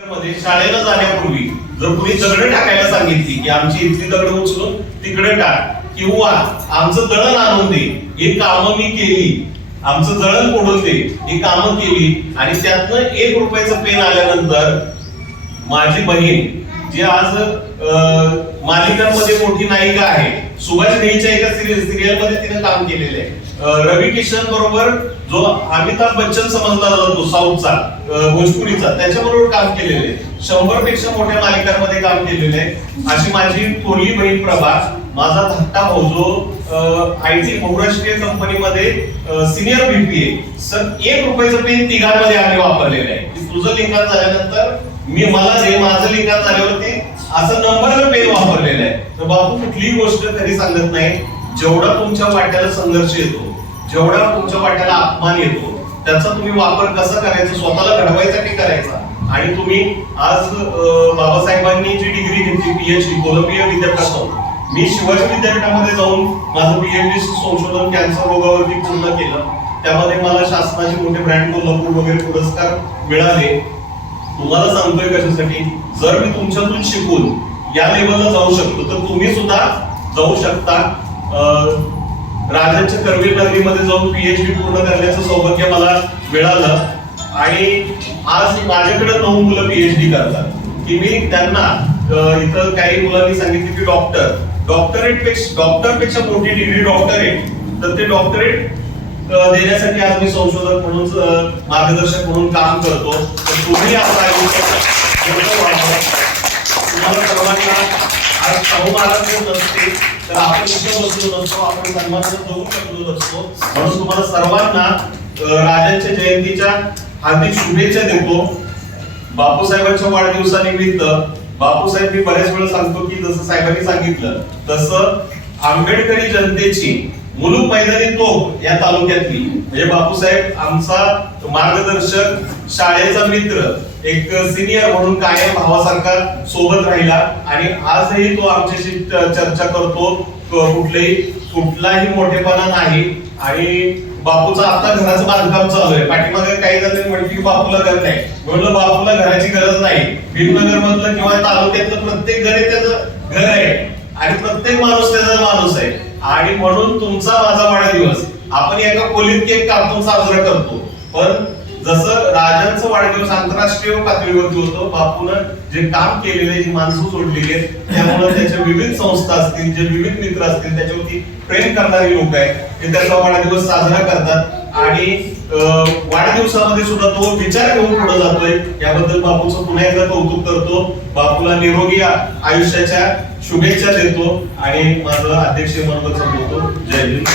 मध्ये शाळेला जाण्यापूर्वी जर कुणी दगड टाकायला सांगितली की आमची इथली दगड उचलून तिकडे टाक किंवा आमचं दळण आणून दे ही कामं मी केली. आमचं दळण फोडून दे ही कामं केली. आणि त्यातनं एक रुपयाचं पेन आल्यानंतर माझी बहीण जी आज मालिकांमध्ये मोठी नायिका आहे. सुभाष देईच्या एका सिरियलमध्ये तिने काम केलेलं आहे. रवी किशन बरोबर जो अमिताभ बच्चन समजला जातो साऊथचा भोजपुरीचा त्याच्याबरोबर काम केलेलं आहे. शंभरपेक्षा मोठ्या मालिकांमध्ये काम केलेलं आहे. अशी माझी थोरली बहीण प्रभा माझा धाकटा भाऊ जो आय टी बहुराष्ट्रीय कंपनीमध्ये सिनियर बीपीए सर एक रुपयाचं पेन तिघांमध्ये आम्ही वापरलेलं आहे. तुझं लिंगात झाल्यानंतर मी मला जे माझं लिखाण झाल्यावरती असं नंबर पेन वापरलेलं आहे. तर बापू कुठलीही गोष्ट कधी सांगत नाही. जेवढा तुमच्या वाट्याला संघर्ष येतो जेवढा तुमच्या वाट्याला अपमान येतो त्याचा तुम्ही वापर कसा करायचा? स्वतःला घडवायसाठी करायचा? आणि तुम्ही आज बाबासाहेबांनी जी डिग्री घेतली पीएचडी कोलंबिया विद्यापीठातून मी शिवाजी विद्यापीठामध्ये जाऊन माझं पीएचडी संशोधन कॅन्सर रोगावरती पूर्ण केलं. त्यामध्ये मला शासनाचे मोठे ब्रँड कोल्हापूर वगैरे पुरस्कार मिळाले. तुम्हाला सांगतोय कशासाठी? जर मी तुमच्यातून शिकून या लेवलला जाऊ शकतो तर तुम्ही सुद्धा जाऊ शकता. राजाच्या राजांच्या करवीर नगरीमध्ये जाऊन पीएचडी पूर्ण करण्याचं सौभाग्य मला मिळालं. आणि आज माझ्याकडे नऊ मुलं पीएचडी करतात. की मी त्यांना इथं काही मुलांनी सांगितले की डॉक्टर डॉक्टरेटपेक्षा डॉक्टरपेक्षा मोठी डिग्री डॉक्टरेट तर ते डॉक्टरेट देण्यासाठी आज मी संशोधक म्हणून मार्गदर्शक म्हणून काम करतो. तर तुम्ही आपलं तुम्हाला सर्वांना आज शाहू महाराज नसते तर आपण इथं बसलो नसतो आपण सन्मानानं जगू शकलो नसतो. म्हणून तुम्हाला सर्वांना अ, राजांच्या जयंतीच्या हार्दिक शुभेच्छा देतो. बापूसाहेबांच्या वाढदिवसानिमित्त बापूसाहेब मी बऱ्याच वेळा सांगतो की जसं साहेबांनी सांगितलं तसं आंबेडकरी जनतेची मुलुक मैदानी तोफ या तालुक्यातली. म्हणजे बापूसाहेब आमचा मार्गदर्शक शाळेचा मित्र एक सिनियर म्हणून कायम भावासारखा सोबत राहिला आणि आजही तो आमच्याशी चर्चा करतो. कुठलेही कुठलाही मोठेपणा नाही. आणि बापूचं आता घराचं बांधकाम चालू आहे. पाठीमागे काही जण म्हणते की बापूला घर नाही. म्हणलं बापूला घराची गरज नाही. भीमनगर मधलं किंवा तालुक्यातलं प्रत्येक घर त्याचं घर आहे. आणि प्रत्येक माणूस त्याचा माणूस आहे. आणि म्हणून तुमचा माझा वाढदिवस. आपण एका खोलीत केक कापून साजरा करतो. पण जसं राजांचं वाढदिवस आंतरराष्ट्रीय पातळीवरती होतो बापून जे काम केलेले जी माणसं सोडलेली आहेत त्यामुळे त्याच्या विविध संस्था असतील जे विविध मित्र असतील त्याच्यावरती प्रेम करणारे लोक आहेत ते त्याचा वाढदिवस साजरा करतात. आणि वाढदिवसामध्ये सुद्धा तो विचार घेऊन पुढे जातोय. याबद्दल बापूचं पुन्हा एकदा कौतुक करतो. बापूला निरोगी आयुष्याच्या शुभेच्छा देतो. आणि माझं अध्यक्ष मनोगत संपवतो. जय हिंद.